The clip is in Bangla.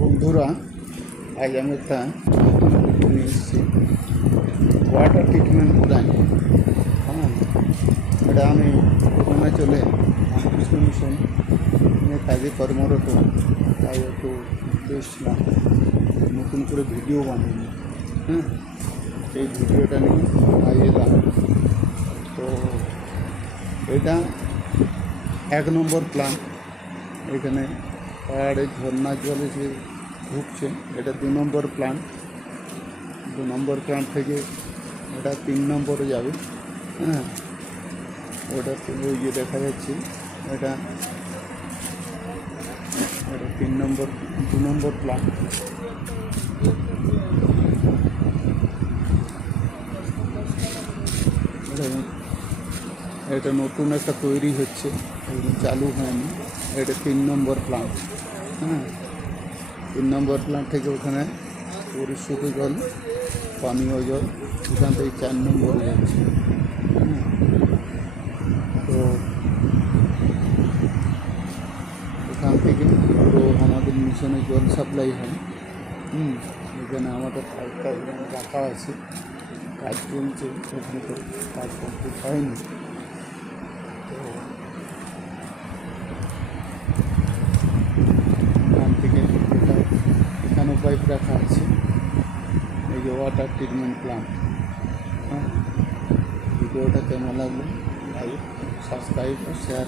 বন্ধুরা, আজ আমি একটা নতুন নিয়ে এসেছি ওয়াটার ট্রিটমেন্ট প্ল্যান্ট। হ্যাঁ, এটা আমি অরুণাচলে রামকৃষ্ণ মিশন কাজে কর্মরত, তাই একটু এসেছিলাম নতুন করে ভিডিও বানানো। হ্যাঁ, এই ভিডিওটা নিয়ে আজ এলাম। তো এটা 1 নম্বর প্ল্যান্ট। এখানে পাহাড়ে ঝর্ণার জলে যে ঢুকছে, এটা 2 নম্বর প্ল্যান্ট। 2 নম্বর প্ল্যান্ট থেকে এটা 3 নম্বরে যাবে। হ্যাঁ, ওটা ওই যে দেখা যাচ্ছে, এটা 3 নম্বর 2 নম্বর প্ল্যান্ট। এটা নতুন একটা তৈরি হচ্ছে, চালু হয়নি। এটা 3 নম্বর প্ল্যান্ট। হ্যাঁ, 3 নম্বর প্ল্যান্ট থেকে ওখানে পরিশুদ্ধ জল, পানীয় জল ওখান থেকে 4 নম্বরে যাচ্ছে। তো ওখান থেকে পুরো আমাদের মিশনে জল সাপ্লাই হয়। এখানে আমাদের পাইপটা রাখা আছে, কাজ চলছে। ওখানে তো কাজ কমপ্লিট হয়নি। তো ওখান থেকে এখানেও পাইপ রাখা আছে। এই যে ওয়াটার ট্রিটমেন্ট প্ল্যান্ট। হ্যাঁ, ভিডিওটা কেমন লাগলো লাইক, সাবস্ক্রাইব আর শেয়ার।